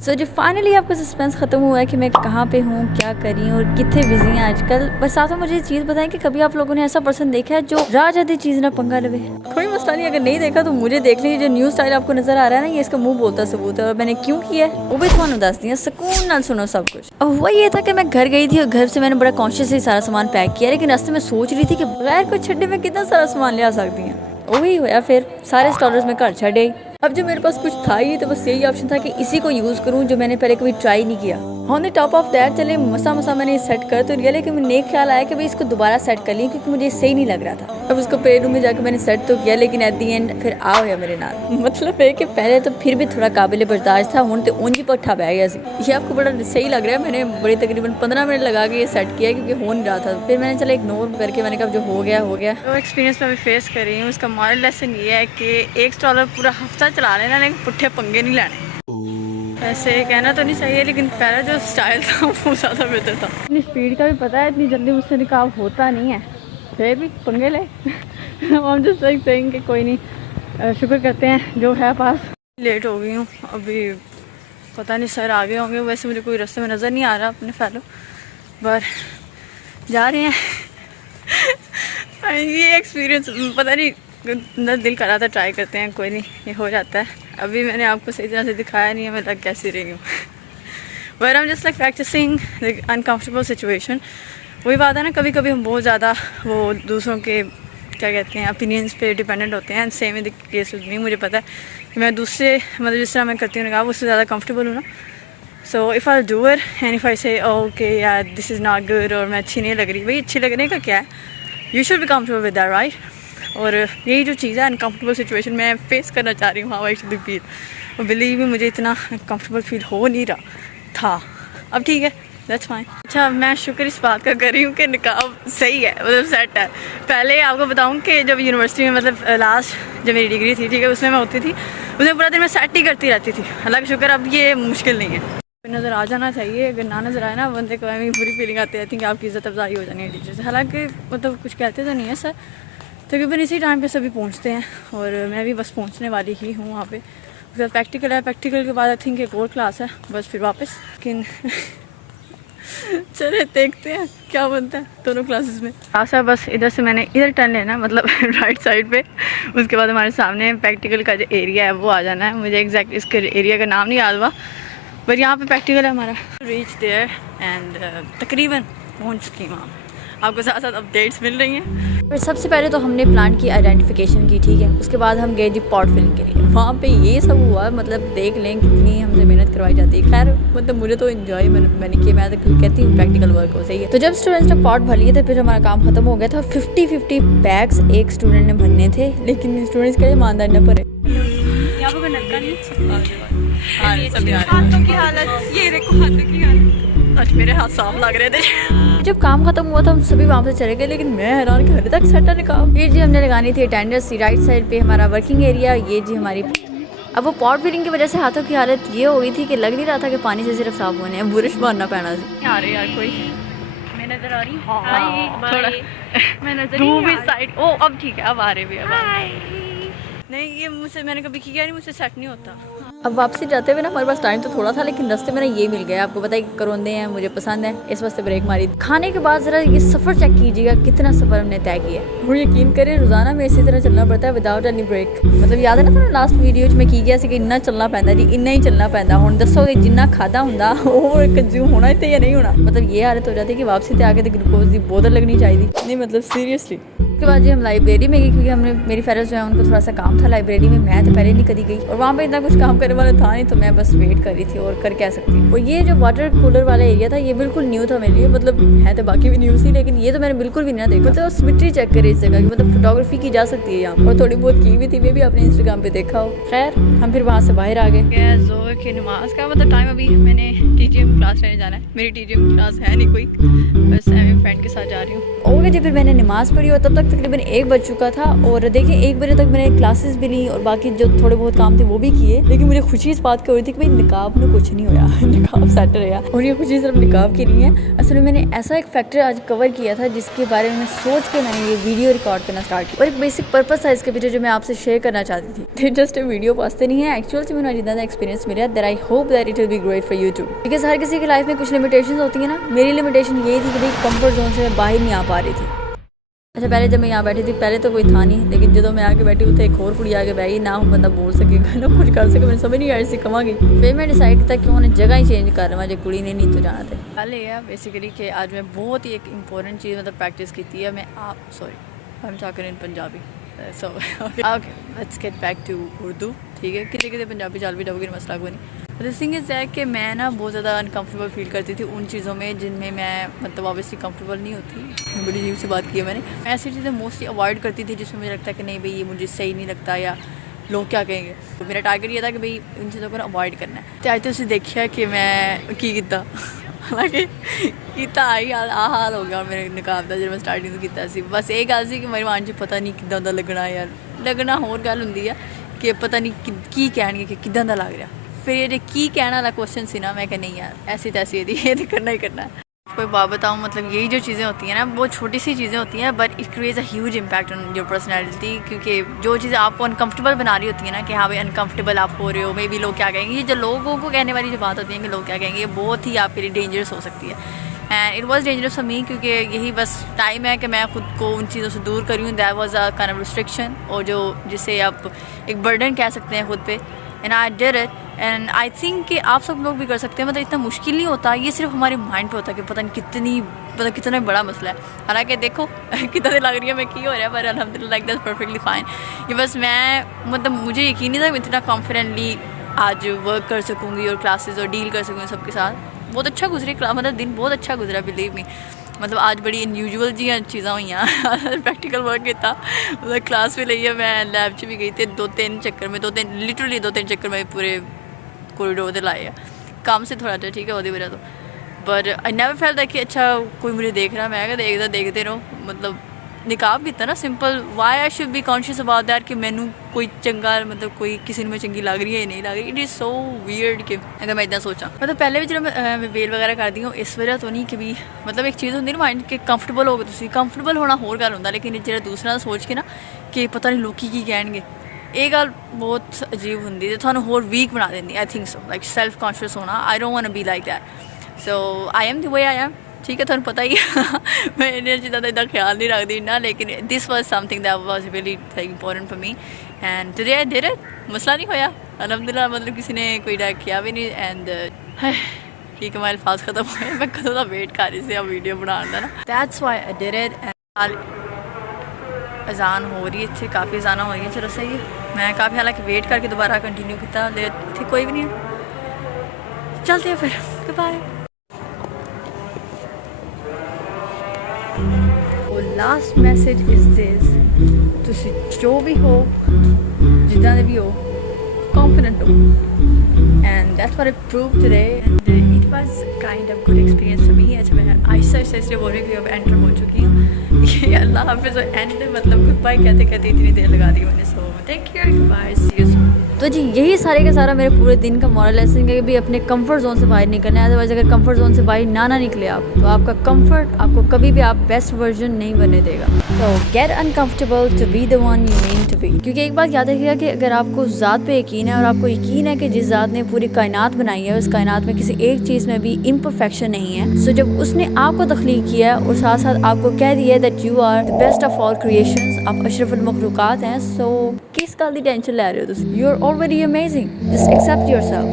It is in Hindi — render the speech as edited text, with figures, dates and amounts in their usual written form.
सो जो फाइनली आपका सस्पेंस ख़त्म हुआ है कि मैं कहाँ पे हूँ, क्या कर रही हूँ और कितने बिजी हैं आजकल। बस साथ में मुझे ये चीज़ बताएं कि कभी आप लोगों ने ऐसा पर्सन देखा है जो राज आधी चीज़ ना पंगा लवे। कोई मसला नहीं, अगर नहीं देखा तो मुझे देख लीजिए। जो न्यू स्टाइल आपको नजर आ रहा है ना, ये इसका मुंह बोलता सबूत है। और मैंने क्यों किया है वो भी तुम्हें दस दिया, सुकून नाल सुनो सब कुछ। और हुआ ये था कि मैं घर गई थी और घर से मैंने बड़ा कॉन्शियसली सारा सामान पैक किया, लेकिन रास्ते में सोच रही थी कि बगैर कोई छड्डे में कितना सारा सामान ले आ सकती हैं। वही हुआ, फिर सारे स्टॉलर्स में घर छड़ गई। अब जो मेरे पास कुछ था ही तो बस यही ऑप्शन था कि इसी को यूज़ करूं जो मैंने पहले कभी ट्राई नहीं किया। On the top of that चले मसा मैंने सेट कर तो लिया, लेकिन मुझे ख्याल आया कि भाई इसको दोबारा सेट कर ली क्योंकि मुझे सही नहीं लग रहा था। अब उसको प्ले रूम में जाकर मैंने सेट तो किया, लेकिन एट दी एंड फिर आ गया मेरे नाल। मतलब है कि पहले तो फिर भी थोड़ा काबिल बर्दाश्त था, हूँ तो ऊँच ही पट्ठा बह गया। ये आपको बड़ा सही लग रहा है। मैंने बड़ी तकरीबन 15 मिनट लगा के ये सेट किया क्योंकि हो नहीं रहा था। फिर मैंने चला इग्नोर करके मैंने कहा जो हो गया हो गया। तो एक्सपीरियंस मैं भी फेस कर रही हूँ। उसका मॉरल लेसन ये है कि एक स्टॉलर पूरा हफ्ता चला लेना, लेकिन पुट्ठे पंगे नहीं लाने। ऐसे कहना तो नहीं चाहिए, लेकिन पहला जो स्टाइल था वो ज़्यादा बेहतर था। इतनी स्पीड का भी पता है, इतनी जल्दी मुझसे निकाह होता नहीं है, फिर भी पंगे ले। हम जस्ट लाइक सेइंग कि कोई नहीं, शुक्र करते हैं जो है पास। लेट हो गई हूँ, अभी पता नहीं सर आगे होंगे। वैसे मुझे कोई रास्ते में नज़र नहीं आ रहा अपने फैलो, पर जा रहे हैं। ये एक्सपीरियंस पता नहीं अंदर दिल कर रहा था ट्राई करते हैं, कोई नहीं ये हो जाता है। अभी मैंने आपको सही तरह से दिखाया नहीं है मैं लग कैसी रही हूँ। But I am just like practicing the uncomfortable situation. वही बात है ना, कभी कभी हम बहुत ज़्यादा वो दूसरों के क्या कहते हैं ओपिनियंस पे डिपेंडेंट होते हैं। Same in the case with me. मुझे पता है कि मैं दूसरे मतलब जिस तरह मैं करती हूँ उससे ज़्यादा कंफर्टेबल हूँ ना। So if I do it and if I से ओके यार दिस इज़ नॉट गुड और मैं अच्छी नहीं लग रही, भाई अच्छी लगने का क्या है, you should be comfortable with that right. और यही जो चीज़ है अनकम्फर्टेबल सिचुएशन मैं फेस करना चाह रही हूँ। हाउ आई शुड फील, और बिलीव में मुझे इतना कंफर्टेबल फील हो नहीं रहा था। अब ठीक है, दैट्स फाइन। अच्छा, मैं शुक्र इस बात का कर रही हूँ कि निकाब सही है, मतलब सेट है। पहले आपको बताऊँ कि जब यूनिवर्सिटी में मतलब लास्ट जब मेरी डिग्री थी, ठीक है, उसमें मैं होती थी, उसमें पूरा दिन मैं सेट ही करती रहती थी। हालांकि शुक्र अब ये मुश्किल नहीं है, नज़र आ जाना चाहिए। अगर ना नज़र आए ना बंदे को हमें बुरी फीलिंग आती रहती है कि आपकी इज़्ज़त अफजाई हो जानी है टीचर से। हालांकि मतलब कुछ कहते तो नहीं है सर, तकरीबन इसी टाइम पे सभी पहुंचते हैं और मैं भी बस पहुंचने वाली ही हूँ वहाँ पे। उसके बाद प्रैक्टिकल है, प्रैक्टिकल के बाद आई थिंक एक और क्लास है, बस फिर वापस। लेकिन चले देखते हैं क्या बनता है दोनों क्लासेस में। ऐसा बस इधर से मैंने इधर टर्न लेना मतलब राइट साइड पे। उसके बाद हमारे सामने प्रैक्टिकल का जो एरिया है वो आ जाना है। मुझे एग्जैक्ट इसके एरिया का नाम नहीं याद हुआ, पर यहाँ पे प्रैक्टिकल है हमारा। रीच देयर एंड तकरीबन पहुँच चुकी हूँ। आपको साथ साथ अपडेट्स मिल रही हैं। पर सबसे पहले तो हमने प्लान की आइडेंटिफिकेशन की, ठीक है। उसके बाद हम गए जी पॉट फिलिंग के लिए। वहाँ पे ये सब हुआ, मतलब देख लें कितनी हमसे मेहनत करवाई जाती है। खैर मतलब मुझे तो इन्जॉय मैंने किया। मैं तो कहती हूँ प्रैक्टिकल वर्क हो सही है। तो जब स्टूडेंट्स ने पॉट भर लिए थे, फिर हमारा काम खत्म हो गया था। 50-50 बैग्स एक स्टूडेंट ने भरने थे, लेकिन स्टूडेंट्स के लिए ईमानदार न भरे। यहाँ पर नलका नहीं, हाथों की हालत ये देखो, हाथों की हालत। आज मेरे हाथ साफ लग रहे थे। जब काम खत्म हुआ था हम सभी वहाँ से चले गए, लेकिन मैं हैरान घर तक सट्टा निकाल। ये जी हमने लगानी थी अटेंडेंस। राइट साइड पे हमारा वर्किंग एरिया, ये जी हमारी। अब वो पॉट फिलिंग की वजह से हाथों की हालत ये हो गई थी कि लग नहीं रहा था कि पानी से सिर्फ साफ होने हैं, बुरश मारना पैना थी। आ रही यार कोई मैं नजर आ रही हूँ। हाँ थोड़ा मैं नजर साइड। ओ अब ठीक है, अब आ रहे भी। अब नहीं, ये मुझसे मैंने कभी किया नहीं, मुझसे सेट नहीं होता। अब वापसी जाते हुए ना हमारे पास टाइम तो थोड़ा था, लेकिन रास्ते में ना ये मिल गया। आपको पता है कि करौंदे हैं, मुझे पसंद है, इस वास्ते ब्रेक मारी। खाने के बाद ज़रा ये सफ़र चेक कीजिएगा कितना सफ़र हमने तय किया। और यकीन करें रोज़ाना में इसी तरह चलना पड़ता है विदाउट एनी ब्रेक। मतलब याद है ना लास्ट वीडियो में की गया कि इन्ना चलना पैंदा जी, इन्ना ही चलना पैंदा। हुण दसो कि जिन्ना खादा हुंदा वो कंज्यूम होना इत्थे या नहीं होना। मतलब ये हालत हो जाती है कि वापसी ते आके तो ग्लूकोज की बोतल लगनी चाहिए। नहीं मतलब सीरियसली। उसके बाद जी हम लाइब्रेरी में गए, क्योंकि हमने मेरी फेरेंट्स जो है उनको थोड़ा सा काम था लाइब्रेरी में। मैं तो पहले नहीं कभी गई और वहाँ पे इतना कुछ काम करने वाला था नहीं, तो मैं बस वेट कर रही थी। और कर कह सकती हूँ। और ये जो वाटर कूलर वाला एरिया था ये बिल्कुल न्यू था मेरे लिए। मतलब है तो बाकी भी न्यू थी, लेकिन ये तो मैंने बिल्कुल भी नहीं देखा। मतलब सिमेट्री चेक करे इस जगह की, मतलब फोटोग्राफी की जा सकती है यहाँ। और थोड़ी बहुत की भी थी, मैं भी अपने इंस्टाग्राम पे देखा हो। खैर हम फिर वहाँ से बाहर आ गए। जोर की नमाज का मतलब टाइम, अभी मैंने TGM क्लास लेने जाना है। मेरी TGM क्लास है नहीं कोई, बस मैं फ्रेंड के साथ जा रही हूँ। ओके जी, फिर मैंने नमाज़ पढ़ी और तब तक वक्त तकरीबन 1 बज चुका था और देखिए 1 बजे तक मैंने क्लासेस भी ली और बाकी जो थोड़े बहुत काम थे वो भी किए, लेकिन मुझे खुशी इस बात की हो रही थी कि भाई निकाब में कुछ नहीं होया निकाब सेट रहा। और ये खुशी सिर्फ निकाब की नहीं है, असल में मैंने ऐसा एक फैक्टर आज कवर किया था जिसके बारे में सोच के मैंने ये वीडियो रिकॉर्ड करना स्टार्ट किया। और एक बेसिक पर्पस था इसके पीछे जो मैं आपसे शेयर करना चाहती थी। जस्ट वीडियो पासते नहीं है, एक्चुअल से मैंने जितना एक्सपीरियंस मिला that I hope that it will be great for you too. Because हर किसी की लाइफ में कुछ लिमिटेशंस होती है ना, मेरी लिमिटेशन ये थी कि भाई कंफर्ट जोन से मैं बाहर नहीं आ पा रही थी। अच्छा, पहले जब मैं यहाँ बैठी थी पहले तो कोई था नहीं, लेकिन जब मैं आके बैठी उसे एक और कुड़ी आके बैठी ना बंदा बोल सकेगा ना कुछ कर सके, मैंने समझ नहीं आई सी कमांगी। फिर मैं डिसाइड किया कि उन्हें जगह ही चेंज कर रहा, मुझे कुड़ी ने नहीं तो जाना था। पहले है बेसिकली कि आज मैं बहुत ही एक इंपॉर्टेंट चीज़ मतलब प्रैक्टिस की थी। मैं sorry I am talking in Punjabi, so okay let's get back to Urdu. ठीक है, कितने कितने पंजाबी चाल भी जाओगे मसला कोई नहीं। द थिंग इज़ है कि मैं ना बहुत ज़्यादा अनकम्फर्टेबल फील करती थी उन चीज़ों में जिनमें मैं मतलब ऑब्वियसली कंफर्टेबल नहीं होती। बड़ी अजीब सी बात की है मैंने। मैं ऐसी चीज़ें मोस्टली अवॉइड करती थी जिसमें मुझे लगता है कि नहीं भाई ये मुझे सही नहीं लगता या लोग क्या कहेंगे। तो मेरा टारगेट ये था कि भाई इन चीज़ों को ना अवॉइड करना है। तो आज तो उसे देखिए कि मैं की किता हालांकि किता आई हाल हो गया मेरे निकाब का जब मैं स्टार्टिंग तो किया सी। बस ये गल सी कि मेरे मन च पता नहीं किदां दा लगना यार, लगना होर गल हुंदी है कि पता नहीं की कहणगे कि किदां दा लग रहा। फिर ये की कहने वाला क्वेश्चन सी ना, मैं कह नहीं यार ऐसी तैसी ये तो करना ही करना है। कोई बात बताऊँ, मतलब यही जो चीज़ें होती हैं ना बहुत छोटी सी चीज़ें होती हैं but it creates a huge impact on your personality. क्योंकि जो चीज़ें आपको अनकम्फर्टेबल बना रही होती है ना कि हाँ भाई अनकम्फर्टेबल आप हो रहे हो, मे बी लोग क्या कहेंगे, ये जो लोगों को कहने वाली जो बात होती है कि लोग क्या कहेंगे, ये बहुत ही आपके लिए डेंजरस हो सकती है। And it was dangerous for me क्योंकि यही बस टाइम है कि मैं खुद को उन चीज़ों से दूर करूँ। That was a kind of restriction, और जो जिसे आप एक बर्डन कह सकते हैं खुद पे। And I did it and I think कि आप सब लोग भी कर सकते हैं। मतलब इतना मुश्किल नहीं होता, ये सिर्फ हमारे माइंड पे होता है कि पता नहीं कितनी मतलब कितना बड़ा मसला है। हालांकि देखो कितना लग रही है मैं की हो रहा है, पर अल्हम्दुलिल्लाह लाइक दैट्स परफेक्टली फाइन। ये बस मैं मतलब मुझे यकीन नहीं था मैं इतना कॉन्फिडेंटली आज वर्क कर सकूँगी और क्लासेस और डील कर सकूँगी सबके साथ। बहुत अच्छा गुजरी मतलब दिन बहुत अच्छा गुजरा बिलीव मी। मतलब आज बड़ी अनयूजुअल जी चीज़ा हुई प्रैक्टिकल वर्क किया, मतलब क्लास भी ली है, मैं लैब च भी गई थी 2-3 चक्कर में, लिटरली 2-3 चक्कर में पूरे कॉरिडोर से लाए हैं काम से थोड़ा ठीक है वो वजह तो। But I never felt that कि अच्छा कोई मुझे देख रहा, मैं क्या देखते रहो। मतलब निकाब किया ना simple, why I should be conscious about that कि मैनू कोई चंगा मतलब कोई किसी ने मैं चंगी लग रही है या नहीं लग रही। इट इज़ सो वियर्ड कि अगर मैं इतना सोचा मतलब पहले भी जो मैं वेल वगैरह करती हूँ इस वजह तो नहीं कि भी मतलब एक चीज़ होती ना माइंड कि कंफर्टेबल हो गए, कंफर्टेबल होना होर गल होंदा, लेकिन जो दूसरा सोच के ना कि पता नहीं लोग की कहणगे, ये गल बहुत अजीब होंगी तो थानू होर वीक बना देंदी। I think so like self conscious होना, I don't want to be like that. So I am the way I am, ठीक है थानू पता ही मैं इन चीज़ों का इतना ख्याल नहीं रखती ना, लेकिन this was something that was really important for me and today I did it. मसला नहीं होया अल्हम्दुलिल्लाह, मतलब किसी ने कोई डाक किया भी नहीं। एंड ठीक है, मैं अल्फाज खत्म हुए, मैं कदों का वेट कर रही थी वीडियो बनाने ना, that's why I did it. अजान हो रही है इतने, काफ़ी अजाना हो रही है, चलो सही है। मैं काफ़ी हालांकि वेट करके दोबारा कंटिन्यू किया, इतने कोई भी नहीं है, चलते हैं फिर, goodbye. Last message is this, तुसी जो भी हो जिदा भी हो कॉन्फिडेंट हो, and that's what I prove today and it was kind of good experience for me. अच्छा मैं आहिस्ता आहिस्ता इसलिए बोल रही हूँ कि अब एंटर हो चुकी हूँ। ये अल्लाह हाफिज़ और एंड मतलब गुड बाय कहते कहते इतनी देर लगा दी मैंने। So take care, goodbye, see you soon. तो जी यही सारे का सारा मेरे पूरे दिन का मॉरल लेसन है कि भी अपने कंफर्ट जोन से बाहर निकलना है। अदरवाइज अगर कंफर्ट जोन से बाहर ना निकले आप तो आपका कंफर्ट आपको कभी भी आप बेस्ट वर्जन नहीं बनने देगा। तो get uncomfortable to be the one you mean to be. क्योंकि एक बात याद रखिएगा कि अगर आपको ज़ात पे यकीन है और आपको यकीन है कि जिस ज़ात ने पूरी कायनात बनाई है उस कायनात में किसी एक चीज़ में भी इम्परफेक्शन नहीं है, सो जब उसने आपको तख्लीक किया और साथ साथ आपको कह दिया that you are the best of all creations, आप अशरफुल मखलूकात हैं, सो किस गल दी टेंशन ले रहे हो तुम? You are already amazing, just accept yourself.